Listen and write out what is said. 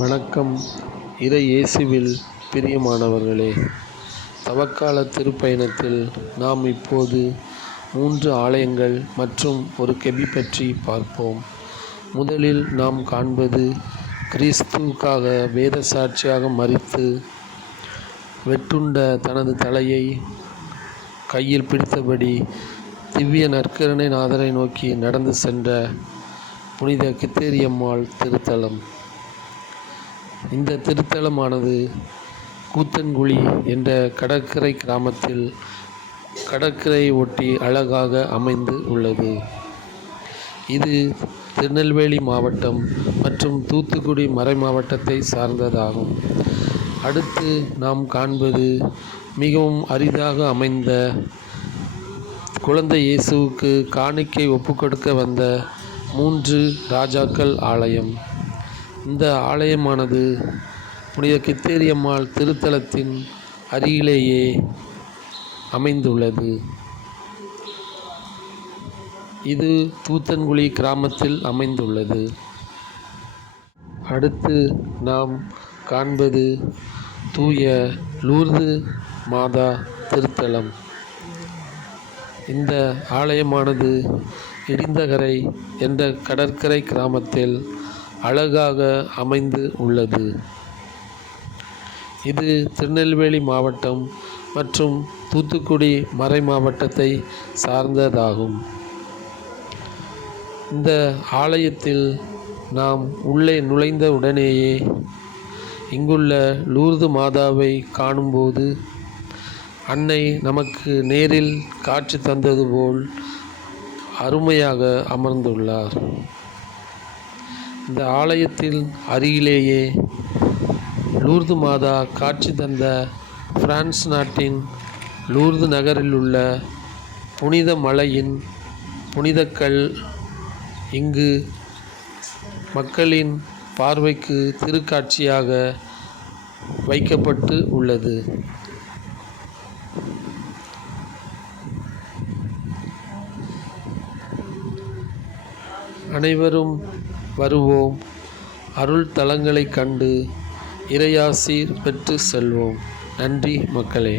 வணக்கம். இறை இயேசுவில் பிரியமானவர்களே, தவக்கால திருப்பயணத்தில் நாம் இப்போது 3 ஆலயங்கள் மற்றும் ஒரு கெபி பற்றி பார்ப்போம். முதலில் நாம் காண்பது கிறிஸ்துவுக்காக வேத சாட்சியாக மரித்து வெட்டுண்ட தனது தலையை கையில் பிடித்தபடி திவ்ய நற்கருணை நாதரை நோக்கி நடந்து சென்ற புனித கித்தேரியம்மாள் திருத்தலம். இந்த திருத்தலமானது கூத்தன்குழி என்ற கடற்கரை கிராமத்தில் கடற்கரையை ஒட்டி அழகாக அமைந்து உள்ளது. இது திருநெல்வேலி மாவட்டம் மற்றும் தூத்துக்குடி மறைமாவட்டத்தை சார்ந்ததாகும். அடுத்து நாம் காண்பது மிகவும் அரிதாக அமைந்த குழந்தை இயேசுவுக்கு காணிக்கை ஒப்புக்கொடுக்க வந்த 3 ராஜாக்கள் ஆலயம். இந்த ஆலயமானது புனித கித்தேரியம்மாள் திருத்தலத்தின் அருகிலேயே அமைந்துள்ளது. இது தூத்தன்குழி கிராமத்தில் அமைந்துள்ளது. அடுத்து நாம் காண்பது தூய லூர்து மாதா திருத்தலம். இந்த ஆலயமானது இடிந்தகரை என்ற கடற்கரை கிராமத்தில் அழகாக அமைந்து உள்ளது. இது திருநெல்வேலி மாவட்டம் மற்றும் தூத்துக்குடி மறை மாவட்டத்தை சார்ந்ததாகும். இந்த ஆலயத்தில் நாம் உள்ளே நுழைந்த உடனேயே இங்குள்ள லூர்து மாதாவை காணும்போது அன்னை நமக்கு நேரில் காட்சி தந்தது போல் அருமையாக அமர்ந்துள்ளார். இந்த ஆலயத்தில் அருகிலேயே லூர்து மாதா காட்சி தந்த பிரான்ஸ் நாட்டின் லூர்து நகரில் உள்ள புனித மலையின் புனிதக்கல் இங்கு மக்களின் பார்வைக்கு திருக்காட்சியாக வைக்கப்பட்டு உள்ளது. அனைவரும் வருவோம், அருள் தலங்களை கண்டு இறையாசீர் பெற்று செல்வோம். நன்றி மக்களே.